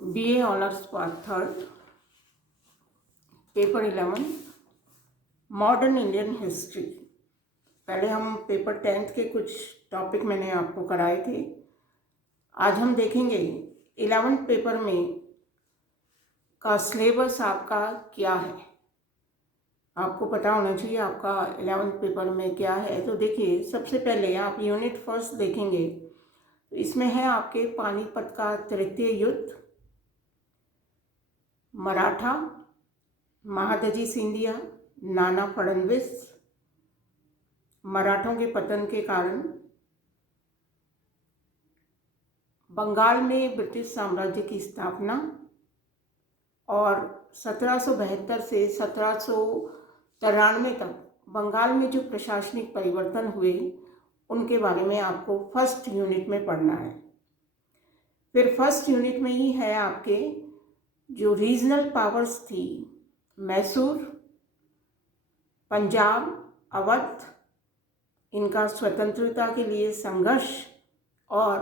BA honours part third, paper 11, modern Indian history. पहले हम paper 10th के कुछ टॉपिक मैंने आपको कराए थे। आज हम देखेंगे 11th पेपर में का सिलेबस आपका क्या है। आपको पता होना चाहिए आपका 11th पेपर में क्या है। तो देखिए, सबसे पहले आप यूनिट फर्स्ट देखेंगे तो इसमें है आपके पानीपत का तृतीय युद्ध, मराठा, महादजी सिंधिया, नाना फडणवीस, मराठों के पतन के कारण, बंगाल में ब्रिटिश साम्राज्य की स्थापना और 1772 से 1793 तक बंगाल में जो प्रशासनिक परिवर्तन हुए उनके बारे में आपको फर्स्ट यूनिट में पढ़ना है। फिर फर्स्ट यूनिट में ही है आपके जो रीजनल पावर्स थी, मैसूर, पंजाब, अवध, इनका स्वतंत्रता के लिए संघर्ष और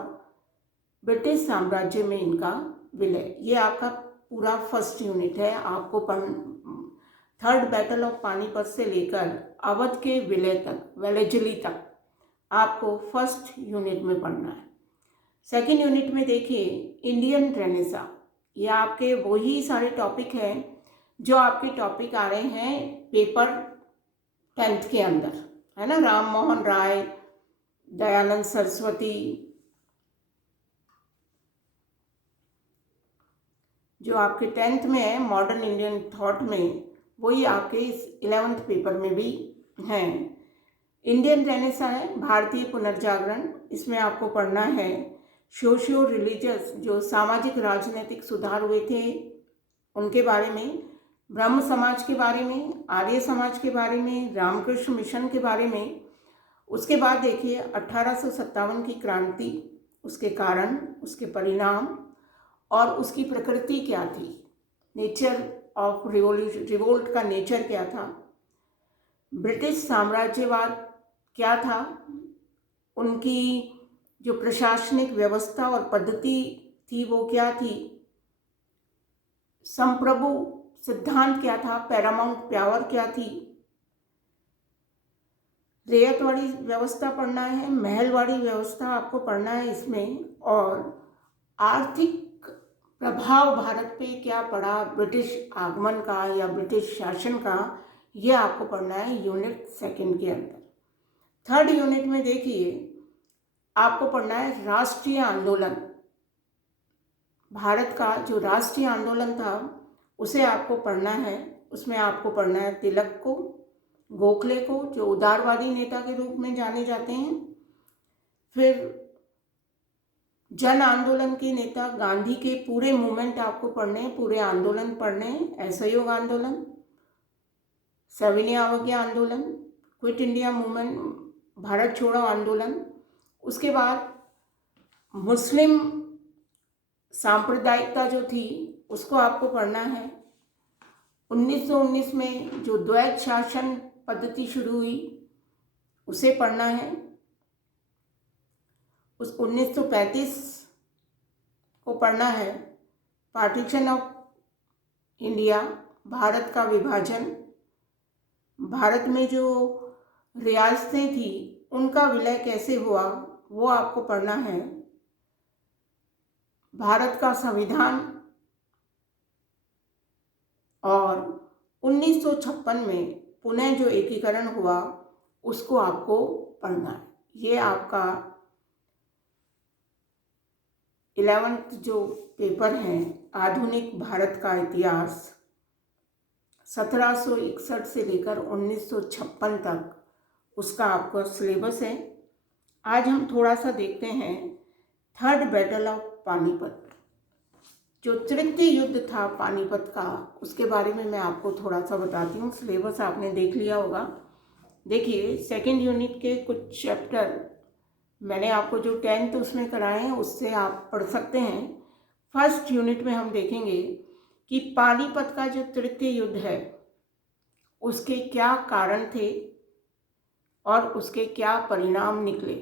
ब्रिटिश साम्राज्य में इनका विलय। ये आपका पूरा फर्स्ट यूनिट है। आपको थर्ड बैटल ऑफ पानीपत से लेकर अवध के विलय तक, वेलेजली तक आपको फर्स्ट यूनिट में पढ़ना है। सेकेंड यूनिट में देखिए इंडियन रेनेसां। ये आपके वही सारे टॉपिक हैं जो आपके टॉपिक आ रहे हैं पेपर 10th के अंदर, है ना। राम मोहन राय, दयानंद सरस्वती, जो आपके 10th में है मॉडर्न इंडियन थॉट में, वही आपके इस 11th पेपर में भी हैं। इंडियन रेनेसां है भारतीय पुनर्जागरण। इसमें आपको पढ़ना है सोशियो रिलीजियस, जो सामाजिक राजनीतिक सुधार हुए थे उनके बारे में, ब्रह्म समाज के बारे में, आर्य समाज के बारे में, रामकृष्ण मिशन के बारे में। उसके बाद देखिए 1857 की क्रांति, उसके कारण, उसके परिणाम और उसकी प्रकृति क्या थी, नेचर ऑफ रिवोल्ट का नेचर क्या था, ब्रिटिश साम्राज्यवाद क्या था, उनकी जो प्रशासनिक व्यवस्था और पद्धति थी वो क्या थी, संप्रभु सिद्धांत क्या था, पैरामाउंट पावर क्या थी, रेयतवाड़ी व्यवस्था पढ़ना है, महलवाड़ी व्यवस्था आपको पढ़ना है इसमें, और आर्थिक प्रभाव भारत पे क्या पड़ा ब्रिटिश आगमन का या ब्रिटिश शासन का, ये आपको पढ़ना है यूनिट सेकंड के अंदर। थर्ड यूनिट में देखिए आपको पढ़ना है राष्ट्रीय आंदोलन। भारत का जो राष्ट्रीय आंदोलन था उसे आपको पढ़ना है। उसमें आपको पढ़ना है तिलक को, गोखले को, जो उदारवादी नेता के रूप में जाने जाते हैं, फिर जन आंदोलन के नेता गांधी के पूरे मूवमेंट आपको पढ़ने हैं, पूरे आंदोलन पढ़ने हैं, असहयोग आंदोलन, सविनय अवज्ञा आंदोलन, क्विट इंडिया मूवमेंट, भारत छोड़ो आंदोलन। उसके बाद मुस्लिम सांप्रदायिकता जो थी उसको आपको पढ़ना है। 1919 में जो द्वैत शासन पद्धति शुरू हुई उसे पढ़ना है। उस 1935 को पढ़ना है, पार्टीशन ऑफ इंडिया, भारत का विभाजन, भारत में जो रियासतें थी उनका विलय कैसे हुआ वो आपको पढ़ना है, भारत का संविधान, और 1956 में पुनः जो एकीकरण हुआ उसको आपको पढ़ना है। ये आपका 11th जो पेपर है आधुनिक भारत का इतिहास 1761 से लेकर 1956 तक, उसका आपका सिलेबस है। आज हम थोड़ा सा देखते हैं थर्ड बैटल ऑफ पानीपत, जो तृतीय युद्ध था पानीपत का, उसके बारे में मैं आपको थोड़ा सा बताती हूँ। सिलेबस आपने देख लिया होगा। देखिए सेकेंड यूनिट के कुछ चैप्टर मैंने आपको जो 10th उसमें कराए हैं उससे आप पढ़ सकते हैं। फर्स्ट यूनिट में हम देखेंगे कि पानीपत का जो तृतीय युद्ध है उसके क्या कारण थे और उसके क्या परिणाम निकले।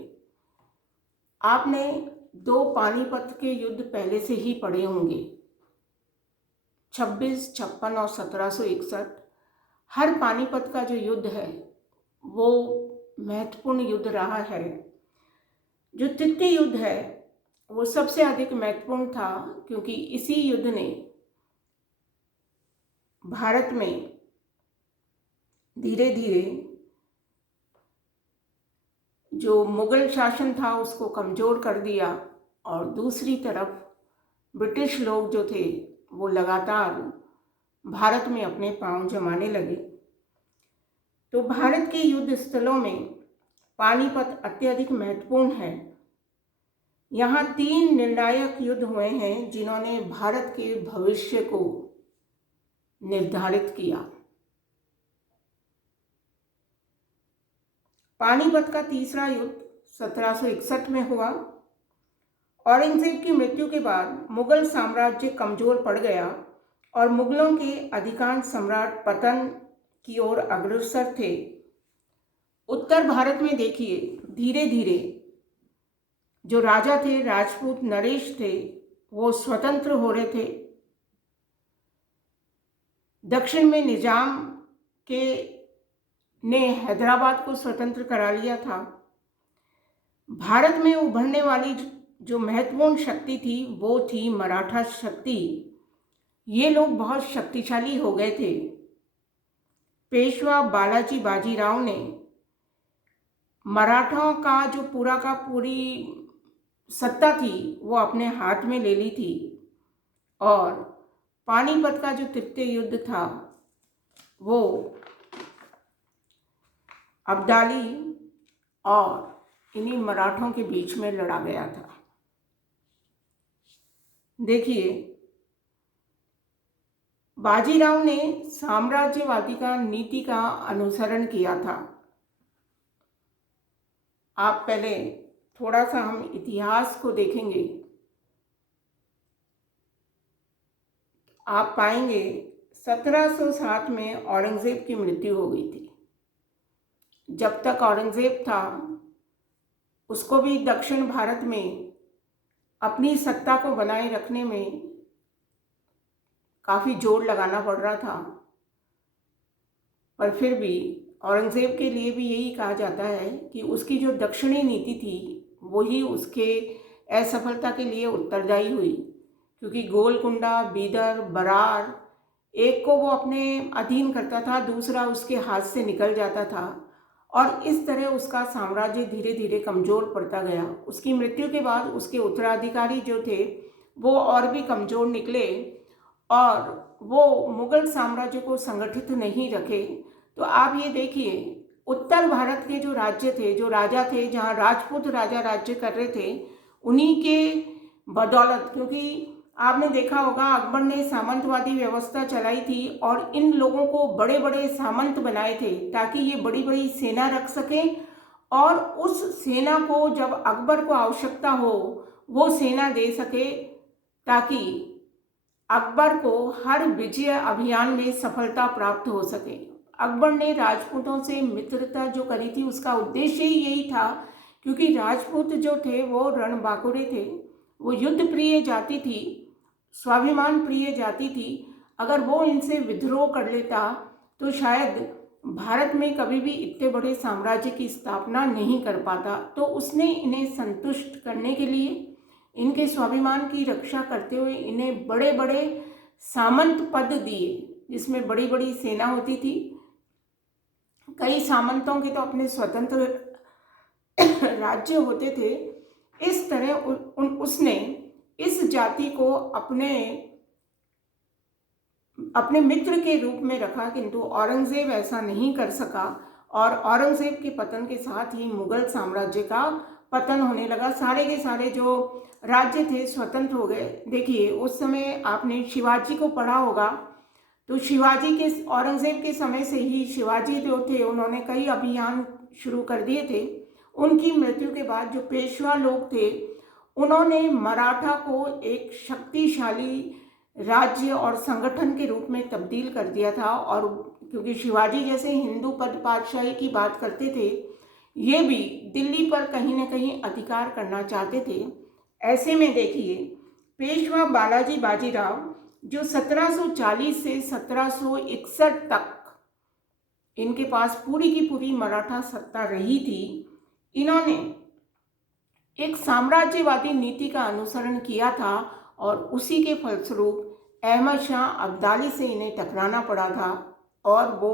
आपने 2 पानीपत के युद्ध पहले से ही पढ़े होंगे, 26, 56 और 1761, हर पानीपत का जो युद्ध है वो महत्वपूर्ण युद्ध रहा है। जो तृतीय युद्ध है वो सबसे अधिक महत्वपूर्ण था, क्योंकि इसी युद्ध ने भारत में धीरे धीरे जो मुगल शासन था उसको कमज़ोर कर दिया, और दूसरी तरफ ब्रिटिश लोग जो थे वो लगातार भारत में अपने पांव जमाने लगे। तो भारत के युद्ध स्थलों में पानीपत अत्यधिक महत्वपूर्ण है। यहाँ 3 निर्णायक युद्ध हुए हैं जिन्होंने भारत के भविष्य को निर्धारित किया। पानीपत का तीसरा युद्ध 1761 में हुआ। औरंगजेब की मृत्यु के बाद मुगल साम्राज्य कमजोर पड़ गया और मुगलों के अधिकांश सम्राट पतन की ओर अग्रसर थे। उत्तर भारत में देखिए, धीरे धीरे जो राजा थे, राजपूत नरेश थे, वो स्वतंत्र हो रहे थे। दक्षिण में निजाम के ने हैदराबाद को स्वतंत्र करा लिया था। भारत में उभरने वाली जो महत्वपूर्ण शक्ति थी वो थी मराठा शक्ति। ये लोग बहुत शक्तिशाली हो गए थे। पेशवा बालाजी बाजीराव ने मराठाओं का जो पूरा का पूरी सत्ता थी वो अपने हाथ में ले ली थी, और पानीपत का जो तृतीय युद्ध था वो अब्दाली और इन्हीं मराठों के बीच में लड़ा गया था। देखिए, बाजीराव ने साम्राज्यवादी का नीति का अनुसरण किया था। आप पहले थोड़ा सा हम इतिहास को देखेंगे, आप पाएंगे 1707 में औरंगजेब की मृत्यु हो गई थी। जब तक औरंगजेब था उसको भी दक्षिण भारत में अपनी सत्ता को बनाए रखने में काफ़ी जोर लगाना पड़ रहा था, पर फिर भी औरंगजेब के लिए भी यही कहा जाता है कि उसकी जो दक्षिणी नीति थी वही उसके असफलता के लिए उत्तरदायी हुई, क्योंकि गोलकुंडा, बीदर, बरार, एक को वो अपने अधीन करता था, दूसरा उसके हाथ से निकल जाता था, और इस तरह उसका साम्राज्य धीरे धीरे कमज़ोर पड़ता गया। उसकी मृत्यु के बाद उसके उत्तराधिकारी जो थे वो और भी कमज़ोर निकले, और वो मुगल साम्राज्य को संगठित नहीं रखे। तो आप ये देखिए, उत्तर भारत के जो राज्य थे, जो राजा थे, जहाँ राजपूत राजा राज्य कर रहे थे, उन्हीं के बदौलत, क्योंकि आपने देखा होगा अकबर ने सामंतवादी व्यवस्था चलाई थी और इन लोगों को बड़े बड़े सामंत बनाए थे ताकि ये बड़ी बड़ी सेना रख सकें, और उस सेना को जब अकबर को आवश्यकता हो वो सेना दे सके, ताकि अकबर को हर विजय अभियान में सफलता प्राप्त हो सके। अकबर ने राजपूतों से मित्रता जो करी थी उसका उद्देश्य ही यही था, क्योंकि राजपूत जो थे वो रणबांकुरे थे, वो युद्ध प्रिय जाति थी, स्वाभिमान प्रिय जाति थी। अगर वो इनसे विद्रोह कर लेता तो शायद भारत में कभी भी इतने बड़े साम्राज्य की स्थापना नहीं कर पाता। तो उसने इन्हें संतुष्ट करने के लिए, इनके स्वाभिमान की रक्षा करते हुए इन्हें बड़े बड़े सामंत पद दिए, जिसमें बड़ी बड़ी सेना होती थी। कई सामंतों के तो अपने स्वतंत्र राज्य होते थे। इस तरह उसने इस जाति को अपने मित्र के रूप में रखा, किंतु औरंगजेब ऐसा नहीं कर सका, और औरंगजेब के पतन के साथ ही मुगल साम्राज्य का पतन होने लगा। सारे के सारे जो राज्य थे स्वतंत्र हो गए। देखिए, उस समय आपने शिवाजी को पढ़ा होगा, तो शिवाजी के, औरंगजेब के समय से ही शिवाजी जो थे उन्होंने कई अभियान शुरू कर दिए थे। उनकी मृत्यु के बाद जो पेशवा लोग थे उन्होंने मराठा को एक शक्तिशाली राज्य और संगठन के रूप में तब्दील कर दिया था, और क्योंकि शिवाजी जैसे हिंदू पद पातशाही की बात करते थे, ये भी दिल्ली पर कहीं ना कहीं अधिकार करना चाहते थे। ऐसे में देखिए, पेशवा बालाजी बाजीराव जो 1740 से 1761 तक इनके पास पूरी की पूरी मराठा सत्ता रही थी, इन्होंने एक साम्राज्यवादी नीति का अनुसरण किया था और उसी के फलस्वरूप अहमद शाह अब्दाली से इन्हें टकराना पड़ा था और वो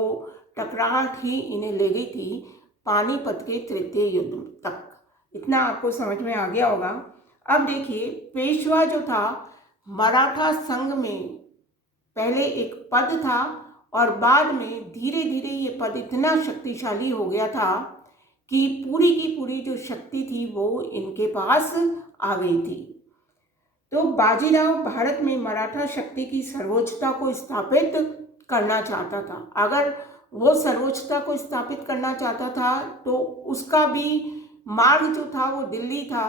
टकराहट ही इन्हें ले गई थी पानीपत के तृतीय युद्ध तक। इतना आपको समझ में आ गया होगा। अब देखिए, पेशवा जो था मराठा संघ में पहले एक पद था और बाद में धीरे धीरे ये पद इतना शक्तिशाली हो गया था कि पूरी की पूरी जो शक्ति थी वो इनके पास आ गई थी। तो बाजीराव भारत में मराठा शक्ति की सर्वोच्चता को स्थापित करना चाहता था। अगर वो सर्वोच्चता को स्थापित करना चाहता था तो उसका भी मार्ग जो था वो दिल्ली था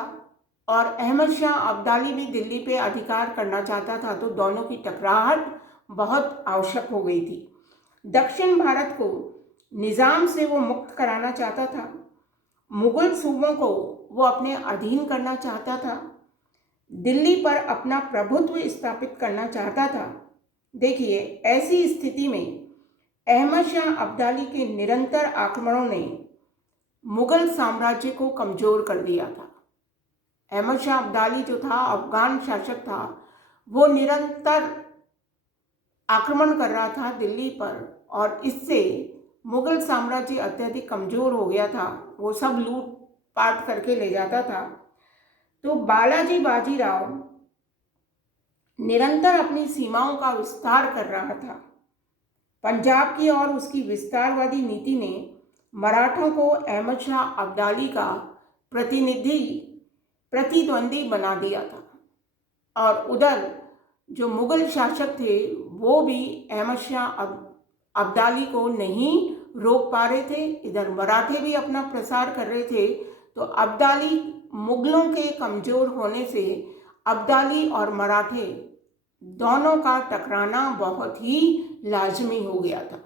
और अहमद शाह अब्दाली भी दिल्ली पे अधिकार करना चाहता था, तो दोनों की टकराहट बहुत आवश्यक हो गई थी। दक्षिण भारत को निज़ाम से वो मुक्त कराना चाहता था, मुगल सूबों को वो अपने अधीन करना चाहता था, दिल्ली पर अपना प्रभुत्व स्थापित करना चाहता था। देखिए, ऐसी स्थिति में अहमद शाह अब्दाली के निरंतर आक्रमणों ने मुगल साम्राज्य को कमजोर कर दिया था। अहमद शाह अब्दाली जो था अफगान शासक था, वो निरंतर आक्रमण कर रहा था दिल्ली पर और इससे मुगल साम्राज्य अत्यधिक कमजोर हो गया था। वो सब लूट पाट करके ले जाता था। तो बालाजी बाजीराव निरंतर अपनी सीमाओं का विस्तार कर रहा था। पंजाब की और उसकी विस्तारवादी नीति ने मराठों को अहमद शाह अब्दाली का प्रतिद्वंदी बना दिया था और उधर जो मुगल शासक थे वो भी अहमद शाह अब्दाली को नहीं रोक पा रहे थे। इधर मराठे भी अपना प्रसार कर रहे थे। तो अब्दाली मुगलों के कमज़ोर होने से अब्दाली और मराठे दोनों का टकराना बहुत ही लाजमी हो गया था।